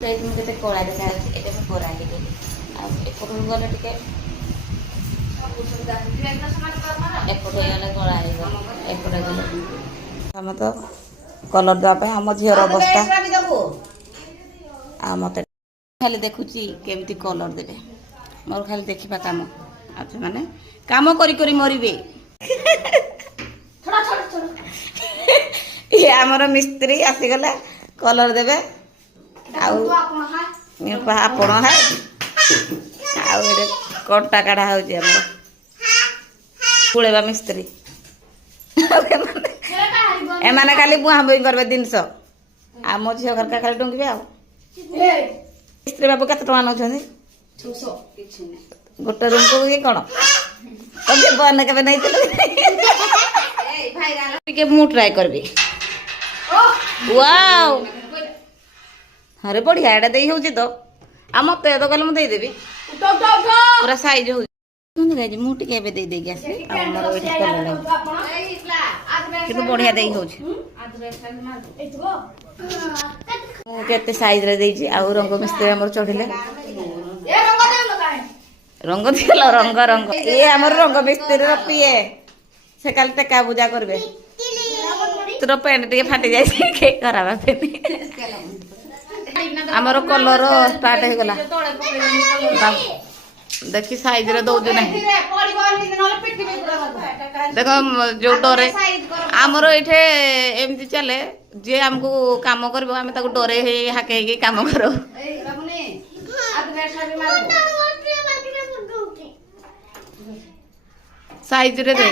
କେତେ କଳା ଦେଖାଯାଉଛି ଏଇଟା ମୁଁ କରାଣ୍ଡି ଦେଲି ଆଉ ଏପଟକୁ ଗଲେ ଟିକେ ଏପଟେ ଗଲେ କଳା ହେଇଯିବ ଏପଟେ ଗଲେ ଆମେ ତ କଲର ଦେବା ପାଇଁ ଆମ ଝିଅର ଅବସ୍ଥା ଆଉ ମତେ ଖାଲି ଦେଖୁଛି କେମିତି କଲର ଦେବେ ମୋର ଖାଲି ଦେଖିବା କାମ ଆଉ ସେମାନେ କାମ କରି କରି ମରିବେ ଇଏ ଆମର ମିସ୍ତ୍ରୀ ଆସିଗଲା କଲର ଦେବେ ଆଉ ଆପଣ ଆଉ ଏଠି କଣ୍ଟା କାଢା ହଉଛି ଆମର ପୁଳେଇବା ମିସ୍ତ୍ରୀ ଏମାନେ ଖାଲି ବୁହା ବୁହି କରିବେ ଜିନିଷ ଆମ ଝିଅ ଘରକା ଖାଲି ଡୁଙ୍ଗିବେ ଆଉ ମିସ୍ତ୍ରୀ ବାବୁ କେତେ ଟଙ୍କା ନେଉଛନ୍ତି ଗୋଟେ ରୁମକୁ ଇଏ କଣ ଜୀବନ କେବେ ନେଇଥିଲୁ ଟିକେ ମୁଁ ଟ୍ରାଏ କରିବି ୱାଓ ଆରେ ବଢିଆ ଏଇଟା ଦେଇ ହଉଛି ତ ଆଉ ମତେ ତ କହିଲେ ମୁଁ ଦେଇଦେବି ପୁରା ସାଇଜ ହଉଛି ମୁଁ ଟିକେ ଏବେ ଦେଇଦେଇକି ଆସିବି ଆଉ ଆମର ଏଇଠି କଲର ଲାଗୁଛି କିନ୍ତୁ ବଢିଆ ଦେଇ ହଉଛି ମୁଁ କେତେ ସାଇଜରେ ଦେଇଛି ଆଉ ରଙ୍ଗ ମିସ୍ତ୍ରୀ ଆମର ଚଢିଲେ ରଙ୍ଗ ଦିଲ ରଙ୍ଗ ରଙ୍ଗ ଇଏ ଆମର ରଙ୍ଗ ମିସ୍ତ୍ରୀର ପିଏ ସେ କାଲି ଟେକା ପୂଜା କରିବେ ତୋର ପ୍ୟାଣ୍ଟ ଟିକେ ଫାଟି ଯାଇଛି କେହି ଖରାପ ଆମର କଲର ଷ୍ଟାର୍ଟ ହେଇଗଲା ଦେଖି ସାଇଜରେ ଦଉଛୁ ନାହିଁ ଦେଖ ଯୋଉ ଡରେ ଆମର ଏଇଠି ଏମିତି ଚାଲେ ଯିଏ ଆମକୁ କାମ କରିବ ଆମେ ତାକୁ ଡରେ ହେଇ ହାକେଇକି କାମ କରୁ ସାଇଜରେ ଦେ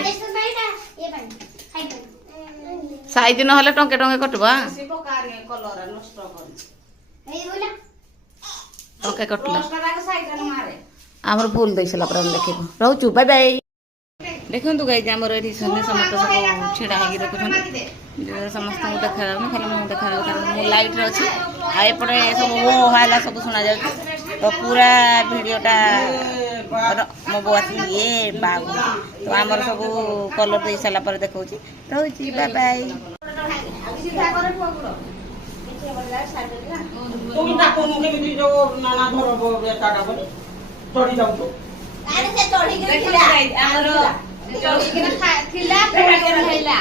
ସାଇଜ ନହେଲେ ଟଙ୍କେ ଟଙ୍କେ କଟିବ ଟଙ୍କେ କଟିଲା ଆମର ଭୁଲ ଦେଇ ସାରିଲା ପରେ ଆମେ ଦେଖିବୁ ରହୁଛୁ ବାଇ ବାଇ ଦେଖନ୍ତୁ ଗାଇଜ ଆମର ଏଠି ସମସ୍ତେ ସବୁ ଛିଡ଼ା ହେଇକି ଦେଖୁଛନ୍ତି ସମସ୍ତଙ୍କୁ ଦେଖାଯାଉନି ଖାଲି ମୁଁ ଦେଖାଯାଉଛି କାରଣ ମୁଁ ଲାଇଟ୍ରେ ଅଛି ଆଉ ଏପଟେ ସବୁ ହୋ ହାଲା ସବୁ ଶୁଣାଯାଉଛି ତ ପୁରା ଭିଡ଼ିଓଟା ମୋ ବୋଉ ଆସିକି ଇଏ ବାବୁ ତ ଆମର ସବୁ କଲର ଦେଇ ସାରିଲା ପରେ ଦେଖଉଛି ରହୁଛି ବାଇ ବାଇ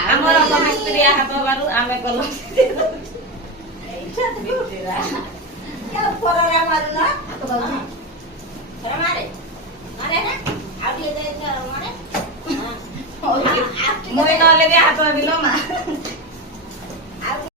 ଆମର ମିସ୍ତ୍ରୀ ହାତ ହବାରୁ ଆମେ କଲୁ ମୁଁ ନହେଲେ ବି ହାତ ଭାବିଲ ମା